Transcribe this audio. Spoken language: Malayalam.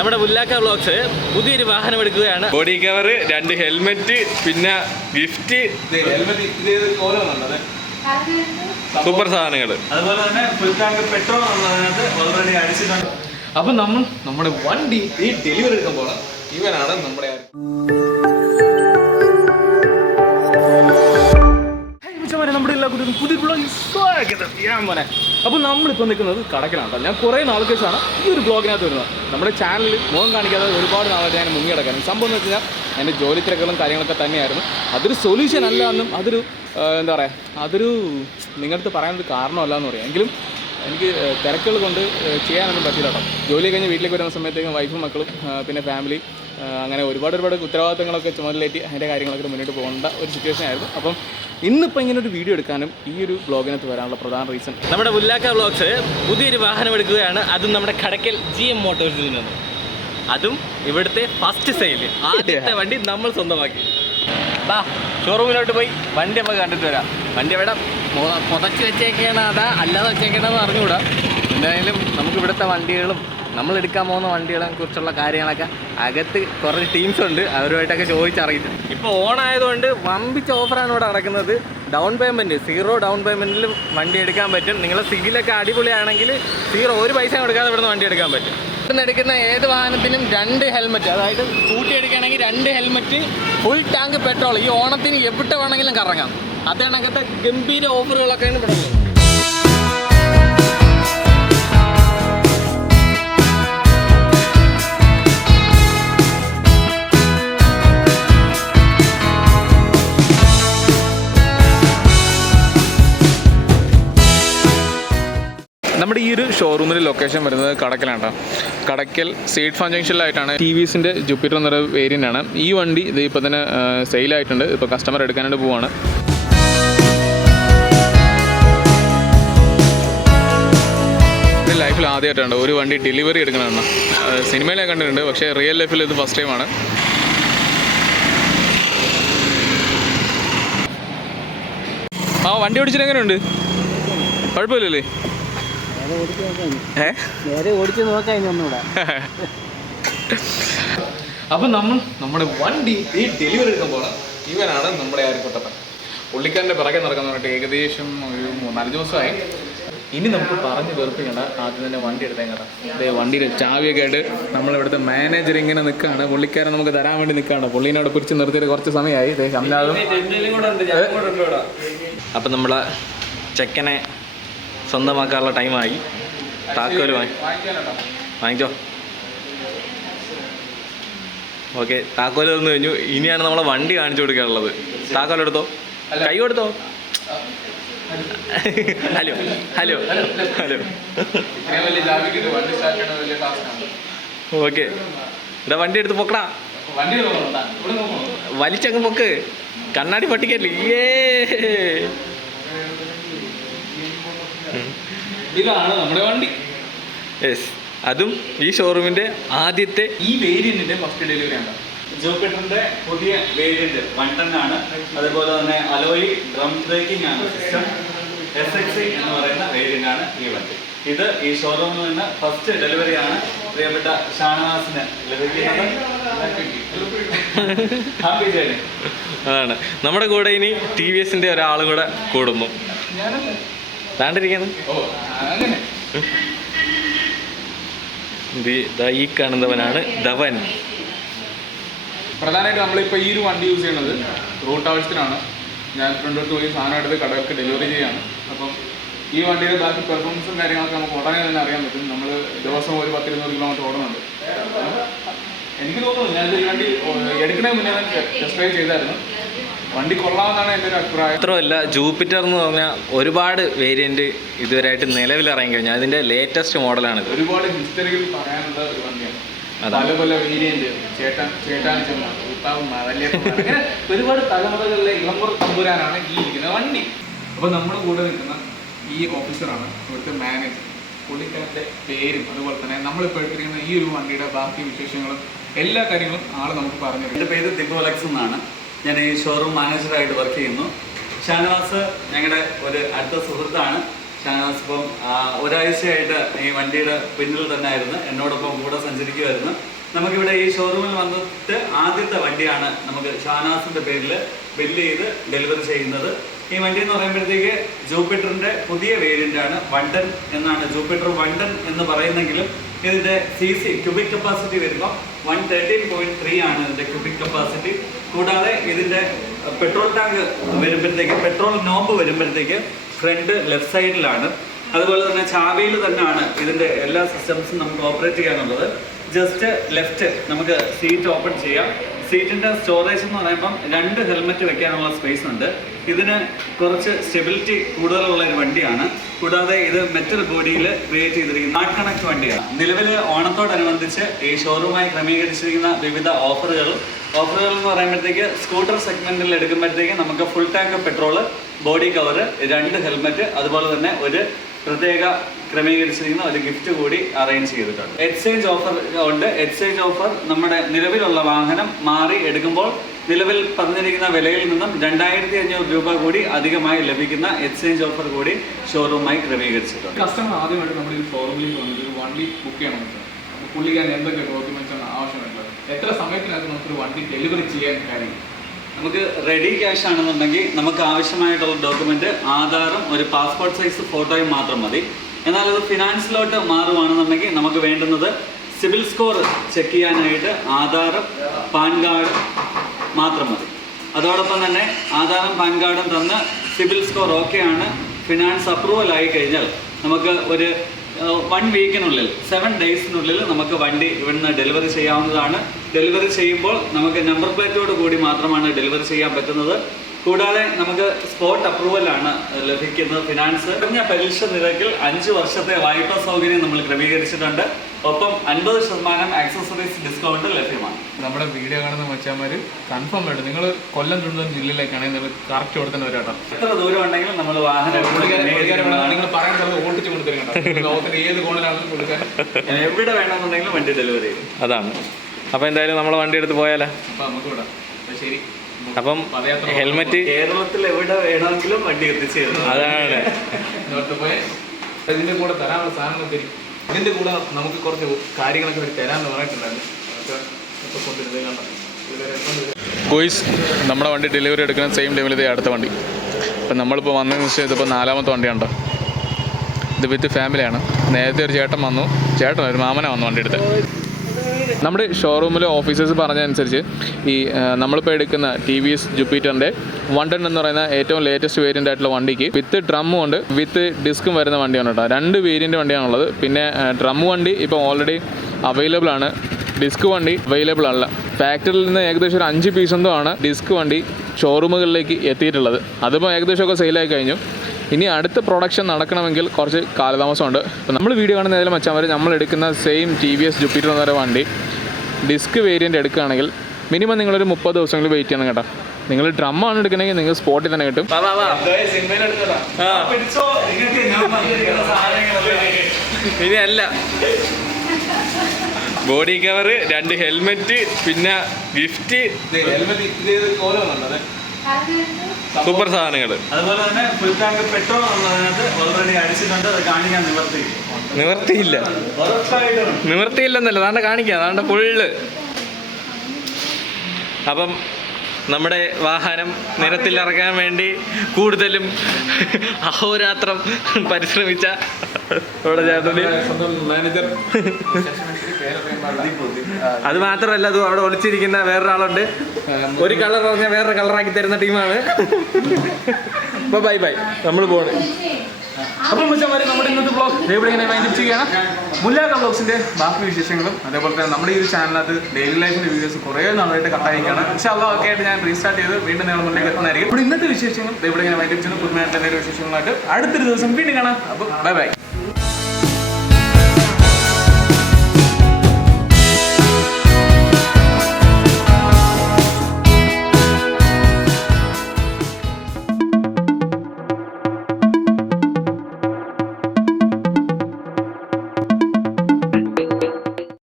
നമ്മുടെ പുല്ലാക്ക ബ്ലോക്സ് പുതിയൊരു വാഹനം എടുക്കുകയാണ്. ബോഡി കവർ രണ്ട് ഹെൽമെറ്റ് പിന്നെ ഗിഫ്റ്റ് ഹെൽമെറ്റ് സൂപ്പർ സാധനങ്ങൾ അതുപോലെ തന്നെ ഫുൾ ടാങ്ക് പെട്രോൾ അതിനകത്ത് ഓൾറെഡി അടിച്ചിട്ടുണ്ട്. അപ്പൊ നമ്മൾ നമ്മുടെ വണ്ടി ഈ ഡെലിവറി എടുക്കാൻ പോകണം ഇവനാണ് നമ്മുടെ കുട്ടികളും പുതിയ ബ്ലോഗ് സ്വാഗതം ഞാൻ മോനെ. അപ്പോൾ നമ്മളിപ്പോൾ നിൽക്കുന്നത് കടക്കിലാണ് ഞാൻ കുറേ നാൾക്ക് ശേഷമാണ് ഈ ഒരു ബ്ലോഗിനകത്ത് വരുന്നത്. നമ്മുടെ ചാനലിൽ മുഖം കാണിക്കാതെ ഒരുപാട് നാളെ ഞാൻ മുങ്ങി കിടക്കാനും സംഭവം എന്ന് വെച്ച് കഴിഞ്ഞാൽ എന്റെ ജോലി തിരക്കുകളും കാര്യങ്ങളൊക്കെ തന്നെയായിരുന്നു. അതൊരു സൊല്യൂഷൻ അല്ല എന്നും അതൊരു എന്താ പറയുക അതൊരു നിങ്ങളടുത്ത് പറയാനൊരു കാരണമല്ല എന്ന് പറയാം. എങ്കിലും എനിക്ക് തിരക്കുകൾ കൊണ്ട് ചെയ്യാനൊന്നും പറ്റില്ല കേട്ടോ. ജോലി കഴിഞ്ഞ് വീട്ടിലേക്ക് വരുന്ന സമയത്തേക്കും വൈഫും മക്കളും പിന്നെ ഫാമിലി അങ്ങനെ ഒരുപാട് ഒരുപാട് ഉത്തരവാദിത്തങ്ങളൊക്കെ ചുമതലയേറ്റി അതിന്റെ കാര്യങ്ങളൊക്കെ മുന്നോട്ട് പോകേണ്ട ഒരു സിറ്റുവേഷൻ ആയിരുന്നു. അപ്പം ഇന്നിപ്പോൾ ഇങ്ങനെ ഒരു വീഡിയോ എടുക്കാനും ഈ ഒരു ബ്ലോഗിനകത്ത് വരാനുള്ള പ്രധാന റീസൺ നമ്മുടെ ഉല്ലാക്ക ബ്ലോഗ്സ് പുതിയൊരു വാഹനം എടുക്കുകയാണ്. അതും നമ്മുടെ കടക്കൽ ജി എം മോട്ടോഴ്സിൽ നിന്ന്. അതും ഇവിടുത്തെ ഫസ്റ്റ് സെയിൽ ആദ്യത്തെ വണ്ടി നമ്മൾ സ്വന്തമാക്കി. ബാ ഷോറൂമിലോട്ട് പോയി. വണ്ടി നമുക്ക് കണ്ടിട്ട് വരാം. വണ്ടി എവിടെ? പുതച്ച് വെച്ചേക്കണ അതാ അല്ലാതെ വെച്ചേക്കണമെന്ന് അറിഞ്ഞുകൂടാ. എന്തായാലും നമുക്ക് ഇവിടുത്തെ വണ്ടികളും നമ്മൾ എടുക്കാൻ പോകുന്ന വണ്ടികളെ കുറിച്ചുള്ള കാര്യങ്ങളൊക്കെ അകത്ത് കുറച്ച് ടീംസ് ഉണ്ട് അവരുമായിട്ടൊക്കെ ചോദിച്ചറിയിച്ചു. ഇപ്പോൾ ഓൺ ആയതുകൊണ്ട് വമ്പിച്ച ഓഫറാണ് ഇവിടെ നടക്കുന്നത്. ഡൗൺ പേയ്മെന്റ് സീറോ ഡൗൺ പേയ്മെന്റിൽ വണ്ടി എടുക്കാൻ പറ്റും. നിങ്ങളെ സിഗിലൊക്കെ അടിപൊളിയാണെങ്കിൽ സീറോ ഒരു പൈസ കൊടുക്കാതെ ഇവിടുന്ന് വണ്ടി എടുക്കാൻ പറ്റും. ഇവിടുന്ന് എടുക്കുന്ന ഏത് വാഹനത്തിനും രണ്ട് ഹെൽമെറ്റ് അതായത് സ്കൂട്ടി എടുക്കുകയാണെങ്കിൽ രണ്ട് ഹെൽമെറ്റ് ഫുൾ ടാങ്ക് പെട്രോൾ ഈ ഓണത്തിന് എവിടെ വേണമെങ്കിലും കറങ്ങാം. അത് കണക്കത്തെ ഗംഭീര ഓഫറുകളൊക്കെയാണ് ഇവിടെ നമ്മുടെ ഈ ഒരു ഷോറൂമിന്റെ ലൊക്കേഷൻ വരുന്നത് കടക്കലാണ് കടക്കൽ സീഡ് ഫാം ജംഗ്ഷനിലായിട്ടാണ് ടി വി എസിന്റെ ജൂപ്പിറ്റർ എന്നൊരു വേരിയന്റ് ആണ്. ഈ വണ്ടി ഇത് ഇപ്പോൾ തന്നെ സെയിലായിട്ടുണ്ട് ഇപ്പോൾ കസ്റ്റമർ എടുക്കാനായിട്ട് പോവാണ്. ലൈഫിൽ ആദ്യമായിട്ടാണ് ഒരു വണ്ടി ഡെലിവറി എടുക്കണമെന്ന് സിനിമയിലെ കണ്ടിട്ടുണ്ട്. പക്ഷേ റിയൽ ലൈഫിൽ ഇത് ഫസ്റ്റ് ടൈമാണ് ആ വണ്ടി ഓടിച്ചിട്ട് എങ്ങനെയുണ്ട്? കുഴപ്പമില്ലല്ലേ? നേരെ ഓടിച്ച് നോക്കാം ഇനി ഒന്നുകൂടെ. അപ്പൊ നമ്മൾ നമ്മുടെ വണ്ടി ഈ ഡെലിവറി എടുക്കാൻ പോകണം ഇവനാണ് നമ്മുടെ ആരിക്കൊട്ടപ്പൻ പുള്ളിക്കാരന്റെ പിറകെ നടക്കാൻ പറഞ്ഞിട്ട് ഏകദേശം ഒരു മൂന്നാൽ ദിവസമായി. ഇനി നമുക്ക് പറഞ്ഞു വെറുപ്പിക്കണ്ട ആദ്യം തന്നെ വണ്ടി എടുത്തേ കേട്ടോ. അതെ വണ്ടിയുടെ ചാവിയൊക്കെ ആയിട്ട് നമ്മളിവിടുത്തെ മാനേജർ ഇങ്ങനെ നിൽക്കുകയാണ് പുള്ളിക്കാരൻ നമുക്ക് തരാൻ വേണ്ടി നിൽക്കുകയാണ് പുള്ളീനോട് പിടിച്ച് നിർത്തിയിട്ട് കുറച്ച് സമയമായി. അല്ലാതും അപ്പം നമ്മളെ ചെക്കനെ സ്വന്തമാക്കാനുള്ള ടൈമായി. താക്കോൽ വാങ്ങി. വാങ്ങിക്കോ ഓക്കെ താക്കോൽ തന്നു കഴിഞ്ഞു. ഇനിയാണ് നമ്മളെ വണ്ടി കാണിച്ചു കൊടുക്കാനുള്ളത്. താക്കോൽ എടുത്തോ? കൈ കൊടുത്തോ? Hello hello hello. ഓക്കെ. ഇതാ വണ്ടി എടുത്ത് പൊക്കടാ. വലിച്ചങ്ങ് പൊക്ക്. കണ്ണാടി പട്ടിക്കല്ലേ? ഏ ഇതാണ് നമ്മുടെ വണ്ടി. യെസ് അതും ഈ ഷോറൂമിന്റെ ആദ്യത്തെ ഈ വേരിയന്റിന്റെ ഫസ്റ്റ് ഡെലിവറി ആണ് ജൂപ്പിറ്ററിന്റെ പുതിയ വേരിയന്റ് വൺ ടെൻ ആണ് അതുപോലെ തന്നെ അലോയി ഡ്രം ബ്രേക്കിംഗ് ആണ് സിസ്റ്റം എസ് എക്സ് എന്ന് പറയുന്ന വേരിയന്റ് ആണ് ഈ വണ്ടി. ഇത് ഈ ഷോറൂമിൽ നിന്ന് ഫസ്റ്റ് ഡെലിവറി ആണ് പ്രിയപ്പെട്ട ഷാനവാസിന് ലഭിക്കുന്നത് അതാണ്. നമ്മുടെ കൂടെ ഇനി ടി വി എസിന്റെ ഒരാളും കൂടെ കൂടുന്നു. ദാ ഈ കാണുന്നവനാണ് ധവൻ. പ്രധാനമായിട്ട് നമ്മളിപ്പോൾ ഈ ഒരു വണ്ടി യൂസ് ചെയ്യണത് റൂട്ട് ആവശ്യത്തിനാണ്. ഞാൻ ഫ്രണ്ടോട്ട് പോയി സാധനം എടുത്ത് കടകൾക്ക് ഡെലിവറി ചെയ്യാണ്. അപ്പം ഈ വണ്ടിയുടെ ബാക്കി പെർഫോമൻസും കാര്യങ്ങളൊക്കെ നമുക്ക് ഉടനെ തന്നെ അറിയാൻ പറ്റും. നമ്മൾ ദിവസം ഒരു പത്തിരുന്നൂറ് കിലോമീറ്റർ ഓടുന്നുണ്ട്. എനിക്ക് തോന്നുന്നു ഞാൻ ഈ വണ്ടി എടുക്കണേ മുന്നേ ടെസ്റ്റ് ഡ്രൈവ് ചെയ്തായിരുന്നു. വണ്ടി കൊള്ളാമെന്നാണ് എന്റെ ഒരു അഭിപ്രായം. മാത്രമല്ല ജൂപ്പിറ്റർ എന്ന് പറഞ്ഞാൽ ഒരുപാട് വേരിയന്റ് ഇതുവരെയായിട്ട് നിലവിൽ ഇറങ്ങി കഴിഞ്ഞാൽ അതിന്റെ ലേറ്റസ്റ്റ് മോഡലാണ് ഒരുപാട് ഹിസ്റ്ററികൾ പറയാനുള്ള ഒരു വണ്ടിയാണ്. പല പല വേരിയന്റ് ചേട്ടാൻ ചെന്ന ഉത്താവും വല്യപ്പൻ അങ്ങനെ ഒരുപാട് തലമുറകളിലെ ഇളമ്പുറ തമ്പുരാനാണ് ഈ ഇരിക്കുന്ന വണ്ടി. അപ്പൊ നമ്മുടെ കൂടെ നിൽക്കുന്ന ഈ ഓഫീസറാണ് ഇവിടുത്തെ മാനേജർ പുള്ളിക്കാരന്റെ പേരും അതുപോലെ തന്നെ നമ്മളിപ്പോൾ എടുത്തിരിക്കുന്ന ഈ ഒരു വണ്ടിയുടെ ബാക്കി വിശേഷങ്ങളും എല്ലാ കാര്യങ്ങളും ആൾ നമുക്ക് പറഞ്ഞു തരും. എന്റെ പേര് ദിബു അലക്സ് എന്നാണ്. ഞാൻ ഈ ഷോറൂം മാനേജറായിട്ട് വർക്ക് ചെയ്യുന്നു. ഷാനവാസ് ഞങ്ങളുടെ ഒരു അടുത്ത സുഹൃത്താണ്. ഷാനവാസ് ഇപ്പം ഒരാഴ്ചയായിട്ട് ഈ വണ്ടിയുടെ പിന്നിൽ തന്നെ ആയിരുന്നു എന്നോടൊപ്പം കൂടെ സഞ്ചരിക്കുമായിരുന്നു നമുക്കിവിടെ ഈ ഷോറൂമിൽ വന്നിട്ട് ആദ്യത്തെ വണ്ടിയാണ് നമുക്ക് ഷാനവാസിന്റെ പേരിൽ ബില്ല് ചെയ്ത് ഡെലിവറി ചെയ്യുന്നത്. ഈ വണ്ടി എന്ന് പറയുമ്പോഴത്തേക്ക് ജൂപ്പിറ്ററിന്റെ പുതിയ വേരിയന്റ് ആണ് വണ്ടൻ എന്നാണ്. ജൂപ്പിറ്റർ വണ്ടൻ എന്ന് പറയുന്നെങ്കിലും ഇതിന്റെ സി സി ക്യൂബിക് കപ്പാസിറ്റി വരുമ്പോൾ വൺ തേർട്ടീൻ പോയിന്റ് ത്രീ ആണ് ഇതിന്റെ ക്യൂബിക് കപ്പാസിറ്റി കൂടാതെ ഇതിന്റെ പെട്രോൾ ടാങ്ക് വരുമ്പോഴത്തേക്ക് പെട്രോൾ നോമ്പ് വരുമ്പോഴത്തേക്ക് ഫ്രണ്ട് ലെഫ്റ്റ് സൈഡിലാണ് അതുപോലെ തന്നെ ചാവിയിൽ തന്നെയാണ് ഇതിന്റെ എല്ലാ സിസ്റ്റംസും നമുക്ക് ഓപ്പറേറ്റ് ചെയ്യാനുള്ളത്. ജസ്റ്റ് ലെഫ്റ്റ് നമുക്ക് സീറ്റ് ഓപ്പൺ ചെയ്യാം. സീറ്റിന്റെ സ്റ്റോറേജ് എന്ന് പറയുമ്പം രണ്ട് ഹെൽമെറ്റ് വെക്കാനുള്ള സ്പേസ് ഉണ്ട്. ഇതിന് കുറച്ച് സ്റ്റെബിലിറ്റി കൂടുതലുള്ള ഒരു വണ്ടിയാണ്. കൂടാതെ ഇത് മെറ്റൽ ബോഡിയിൽ ക്രിയേറ്റ് ചെയ്തിരിക്കുന്ന നാട്ട് കണക്ട് വണ്ടിയാണ്. നിലവിൽ ഓണത്തോടനുബന്ധിച്ച് ഈ ഷോറൂമായി ക്രമീകരിച്ചിരിക്കുന്ന വിവിധ ഓഫറുകൾ ഓഫറുകൾ എന്ന് പറയുമ്പോഴത്തേക്ക് സ്കൂട്ടർ സെഗ്മെന്റിൽ എടുക്കുമ്പോഴത്തേക്ക് നമുക്ക് full tank petrol body cover രണ്ട് ഹെൽമെറ്റ് അതുപോലെ തന്നെ ഒരു പ്രത്യേക ക്രമീകരിച്ചിരിക്കുന്ന ഒരു ഗിഫ്റ്റ് കൂടി അറേഞ്ച് ചെയ്തിട്ടുണ്ട്. എക്സ്ചേഞ്ച് ഓഫർ ഉണ്ട്. എക്സ്ചേഞ്ച് ഓഫർ നമ്മുടെ നിലവിലുള്ള വാഹനം മാറി എടുക്കുമ്പോൾ നിലവിൽ പറഞ്ഞിരിക്കുന്ന വിലയിൽ നിന്നും രണ്ടായിരത്തി അഞ്ഞൂറ് രൂപ കൂടി അധികമായി ലഭിക്കുന്ന എക്സ്ചേഞ്ച് ഓഫർ കൂടി ഷോറൂമായി ക്രമീകരിച്ചിട്ടുണ്ട്. കസ്റ്റമർ ആദ്യമായിട്ട് നമ്മൾ ഈ ഷോറൂമിലേക്ക് വന്നിട്ട് ഒരു വണ്ടി ബുക്ക് ചെയ്യണം പുള്ളിക്കാൻ എന്തൊക്കെ ഡോക്യുമെന്റ്സ് ആണ് ആവശ്യമായിട്ടുള്ളത് എത്ര സമയത്തിനകത്ത് നമുക്കൊരു വണ്ടി ഡെലിവറി ചെയ്യാൻ കഴിയും നമുക്ക് റെഡി ക്യാഷ് ആണെന്നുണ്ടെങ്കിൽ നമുക്ക് ആവശ്യമായിട്ടുള്ള ഡോക്യുമെന്റ് ആധാറും ഒരു പാസ്പോർട്ട് സൈസ് ഫോട്ടോയും മാത്രം മതി. എന്നാൽ അത് ഫിനാൻസിലോട്ട് മാറുവാണെന്നുണ്ടെങ്കിൽ നമുക്ക് വേണ്ടുന്നത് സിവിൽ സ്കോർ ചെക്ക് ചെയ്യാനായിട്ട് ആധാറും പാൻ കാർഡും മാത്രം മതി. അതോടൊപ്പം തന്നെ ആധാറും പാൻ കാർഡും തന്ന് സിവിൽ സ്കോർ ഓക്കെ ആണ്. ഫിനാൻസ് അപ്രൂവൽ ആയി കഴിഞ്ഞാൽ നമുക്ക് ഒരു വൺ വീക്കിനുള്ളിൽ സെവൻ ഡേയ്സിനുള്ളിൽ നമുക്ക് വണ്ടി ഇവിടുന്ന് ഡെലിവറി ചെയ്യാവുന്നതാണ്. ഡെലിവറി ചെയ്യുമ്പോൾ നമുക്ക് നമ്പർ പ്ലേറ്റോട് കൂടി മാത്രമാണ് ഡെലിവറി ചെയ്യാൻ പറ്റുന്നത്. കൂടാതെ നമുക്ക് സ്പോട്ട് അപ്രൂവലാണ് ലഭിക്കുന്നത് ഫിനാൻസ്. കുറഞ്ഞ പലിശ നിരക്കിൽ അഞ്ച് വർഷത്തെ വായ്പാ സൗകര്യം നമ്മൾ ക്രമീകരിച്ചിട്ടുണ്ട്. ഒപ്പം അൻപത് ശതമാനം ആക്സസറീസ് ഡിസ്കൗണ്ട് ലഭ്യമാണ്. നമ്മുടെ വീഡിയോ കാണുന്ന മച്ചാന്മാർ കൺഫേം ആയിട്ട് നിങ്ങൾ കൊല്ലം തിരുവനന്തപുരം ജില്ലയിലേക്കാണെങ്കിൽ നിങ്ങൾ കറക്റ്റ് ഇവിടെ തന്നെ വരാട്ടോ. എത്ര ദൂരം ഉണ്ടെങ്കിലും നമ്മൾ വാഹനം നിങ്ങൾ പറയുന്ന സ്ഥലത്ത് ഓടിച്ചു കൊണ്ടുതരും കേട്ടോ. ലോകത്തിന്റെ ഏത് കോണിലാണെങ്കിലും കൊടുക്കാൻ എവിടെ വേണമെന്നുണ്ടെങ്കിലും വണ്ടി ഡെലിവറി ചെയ്യും. അതാണ്. അപ്പോൾ എന്തായാലും നമ്മളെ വണ്ടി എടുത്ത് പോയാലോ? ശരി. അപ്പം ഹെൽമെറ്റ് കേരളത്തിൽ എവിടെ വേണമെങ്കിലും വണ്ടി എത്തിച്ചേരുന്നു. അതാണ്. ഇതിന്റെ കൂടെ തരാനുള്ള സാധനങ്ങൾ തരും. ഇതിന്റെ കൂടെ നമുക്ക് കുറച്ച് കാര്യങ്ങളൊക്കെ ഇവർ തരാന്ന് പറഞ്ഞിട്ടുണ്ടായിരുന്നു. കോയിസ് ഇപ്പൊ? ഗോയ്സ് നമ്മുടെ വണ്ടി ഡെലിവറി എടുക്കുന്ന സെയിം ടൈമിൽ ഇതേ അടുത്ത വണ്ടി. അപ്പം നമ്മളിപ്പോൾ വന്നതെന്ന് വെച്ചാൽ ഇതിപ്പോൾ നാലാമത്തെ വണ്ടിയുണ്ടോ ഇത് വിത്ത് ഫാമിലിയാണ്. നേരത്തെ ഒരു ചേട്ടൻ വന്നു. ചേട്ടൻ ഒരു മാമന വന്നു വണ്ടി എടുത്ത്. നമ്മുടെ ഷോറൂമിലെ ഓഫീസേഴ്സ് പറഞ്ഞതനുസരിച്ച് ഈ നമ്മളിപ്പോൾ എടുക്കുന്ന ടി വി എസ് ജുപ്പിറ്ററിന്റെ വൺ ടെൻ എന്ന് പറയുന്ന ഏറ്റവും ലേറ്റസ്റ്റ് വേരിയന്റ് ആയിട്ടുള്ള വണ്ടിക്ക് വിത്ത് ഡ്രമ്മും ഉണ്ട് വിത്ത് ഡിസ്കും വരുന്ന വണ്ടിയാണ് കേട്ടോ. രണ്ട് വേരിയന്റ് വണ്ടിയാണുള്ളത്. പിന്നെ ഡ്രം വണ്ടി ഇപ്പോൾ ഓൾറെഡി അവൈലബിൾ ആണ്. ഡിസ്ക് വണ്ടി അവൈലബിൾ അല്ല. ഫാക്ടറിയിൽ നിന്ന് ഏകദേശം ഒരു അഞ്ച് പീസ് എന്തോ ആണ് ഡിസ്ക് വണ്ടി ഷോറൂമുകളിലേക്ക് എത്തിയിട്ടുള്ളത്. അതിപ്പോൾ ഏകദേശമൊക്കെ സെയിലായി കഴിഞ്ഞു. ഇനി അടുത്ത പ്രൊഡക്ഷൻ നടക്കണമെങ്കിൽ കുറച്ച് കാലതാമസമുണ്ട്. അപ്പോൾ നമ്മൾ വീഡിയോ കാണുന്ന ഏതെങ്കിലും വെച്ചാൽ വരെ നമ്മൾ എടുക്കുന്ന same T V S Jupiter എന്ന് പറയുന്ന വണ്ടി ഡിസ്ക് വേരിയന്റ് എടുക്കുകയാണെങ്കിൽ മിനിമം നിങ്ങളൊരു മുപ്പത് ദിവസങ്ങൾ വെയിറ്റ് ചെയ്യണം കേട്ടോ. നിങ്ങൾ ഡ്രമ്മാണ് എടുക്കണമെങ്കിൽ നിങ്ങൾ സ്പോട്ടിൽ തന്നെ കിട്ടും. പിടിച്ചോ നിങ്ങൾക്ക് ഞാൻ പറഞ്ഞിരിക്കുന്ന സാധനങ്ങളൊക്കെ ഇനി അല്ല. ബോഡി കവർ രണ്ട് ഹെൽമെറ്റ് പിന്നെ ഗിഫ്റ്റ് ഹെൽമെറ്റ് സൂപ്പർ സാധനങ്ങൾ അതുപോലെ തന്നെ ഫുൾ ടാങ്ക് പെട്രോൾ ഉള്ളതിനകത്ത് ഓൾറെഡി അടിച്ചിട്ടുണ്ട്. അത് കാണിക്കാൻ നിവർത്തി. നിവർത്തിയില്ല. നിവർത്തിയില്ലെന്നല്ല അതാണ്ട് കാണിക്കാം. അതാണ്ട് ഫുള്ള് അപ്പം നമ്മുടെ വാഹനം നിരത്തിലിറങ്ങാൻ വേണ്ടി കൂടുതലും അഹോരാത്രം പരിശ്രമിച്ച ചേട്ടന്. മാനേജർ അത് മാത്രമല്ല അത് അവിടെ ഒളിച്ചിരിക്കുന്ന വേറൊരാളുണ്ട്. ഒരു കളർ പറഞ്ഞാൽ വേറൊരു കളറാക്കി തരുന്ന ടീമാണ്. അപ്പൊ ബൈ ബൈ നമ്മൾ പോണ്. അപ്പം വെച്ചാൽ നമ്മുടെ ഇന്നത്തെ ബ്ലോഗ് ഇവിടെ ഇങ്ങനെ വൈൻഡപ്പ് ചെയ്യുകയാണ്. മുല്ലാക്ക ബ്ലോഗ്സിന്റെ ബാക്കി വിശേഷങ്ങളും അതേപോലെ തന്നെ നമ്മുടെ ഈ ഒരു ചാനലിനകത്ത് ഡെയിലി ലൈഫിന്റെ വീഡിയോസ് കുറേ നാളായിട്ട് കട്ടായിരിക്കുകയാണ്. പക്ഷേ അല്ല ഒക്കെ ആയിട്ട് ഞാൻ റീസ്റ്റാർട്ട് ചെയ്ത് വീണ്ടും നിങ്ങൾ മുന്നിലേക്ക് എത്തുന്നതായിരിക്കും ഇന്നത്തെ വിശേഷങ്ങൾ ഇവിടെ ഇങ്ങനെ വൈൻഡപ്പ് ചെയ്യുന്ന പുതുമയായിട്ട് എന്തെങ്കിലും വിശേഷങ്ങളായിട്ട് അടുത്തൊരു ദിവസം വീണ്ടും കാണാം. അപ്പോൾ ബൈ ബൈ